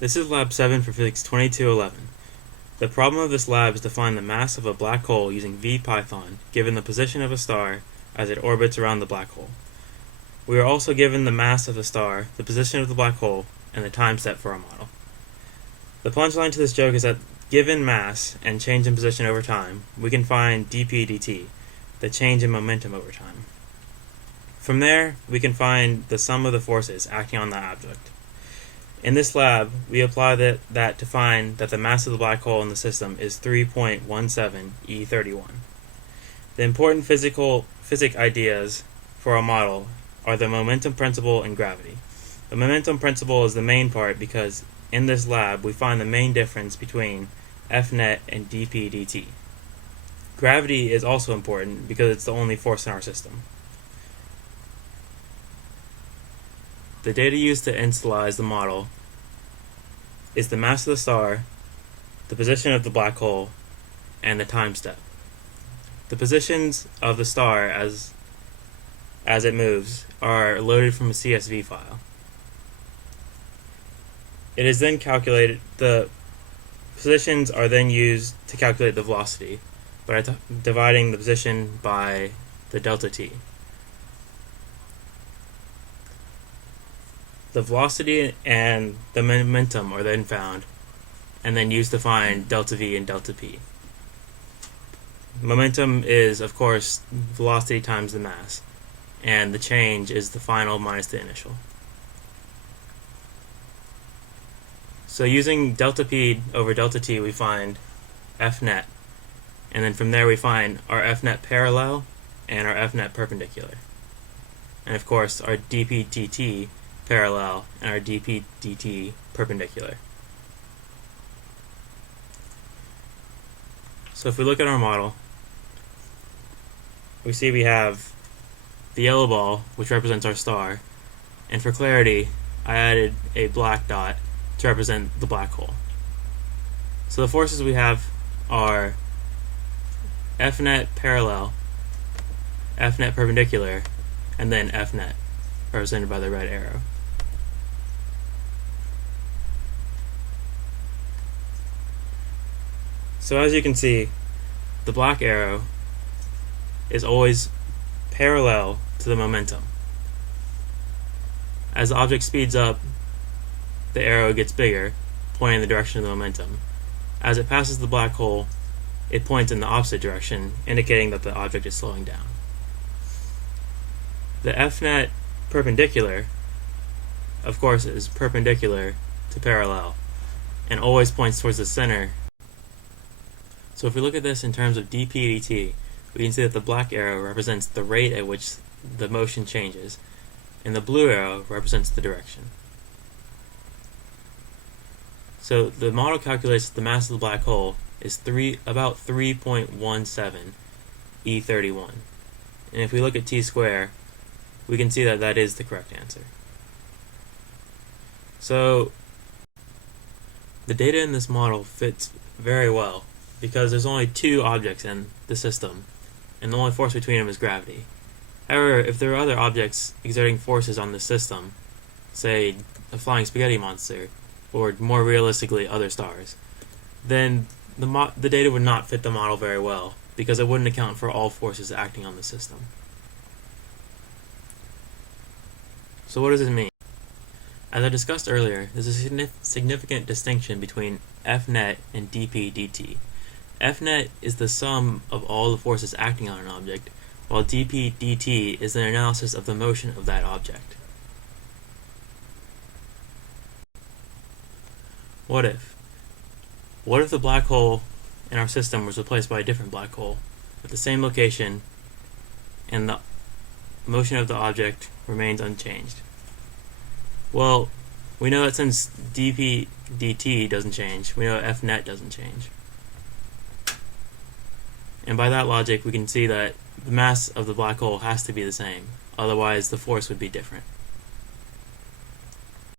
This is Lab 7 for Physics 2211. The problem of this lab is to find the mass of a black hole using VPython, given the position of a star as it orbits around the black hole. We are also given the mass of the star, the position of the black hole, and the time step for our model. The punchline to this joke is that given mass and change in position over time, we can find dp dt, the change in momentum over time. From there, we can find the sum of the forces acting on that object. In this lab, we apply that to find that the mass of the black hole in the system is 3.17 E31. The important physics ideas for our model are the momentum principle and gravity. The momentum principle is the main part because in this lab we find the main difference between Fnet and dp dt. Gravity is also important because it's the only force in our system. The data used to initialize the model is the mass of the star, the position of the black hole, and the time step. The positions of the star as it moves are loaded from a CSV file. It is then calculated. The positions are then used to calculate the velocity by dividing the position by the delta t. The velocity and the momentum are then found and then used to find delta v and delta p. Momentum is, of course, velocity times the mass, and the change is the final minus the initial. So using delta p over delta t, we find Fnet, and then from there we find our Fnet parallel and our Fnet perpendicular. And of course our dp dt parallel and our dp dt perpendicular. So if we look at our model, we see we have the yellow ball, which represents our star, and for clarity I added a black dot to represent the black hole. So the forces we have are Fnet parallel, Fnet perpendicular, and then Fnet, represented by the red arrow. So as you can see, the black arrow is always parallel to the momentum. As the object speeds up, the arrow gets bigger, pointing in the direction of the momentum. As it passes the black hole, it points in the opposite direction, indicating that the object is slowing down. The Fnet perpendicular, of course, is perpendicular to parallel, and always points towards the center. So if we look at this in terms of dp dt, we can see that the black arrow represents the rate at which the motion changes, and the blue arrow represents the direction. So the model calculates that the mass of the black hole is about 3.17 E31. And if we look at t squared, we can see that that is the correct answer. So the data in this model fits very well because there's only two objects in the system, and the only force between them is gravity. However, if there are other objects exerting forces on the system, say a flying spaghetti monster, or more realistically other stars, then the data would not fit the model very well because it wouldn't account for all forces acting on the system. So what does it mean? As I discussed earlier, there's a significant distinction between Fnet and dp dt. Fnet is the sum of all the forces acting on an object, while dp dt is an analysis of the motion of that object. What if? What if the black hole in our system was replaced by a different black hole at the same location and the motion of the object remains unchanged? Well, we know that since dp dt doesn't change, we know Fnet doesn't change. And by that logic, we can see that the mass of the black hole has to be the same, otherwise the force would be different.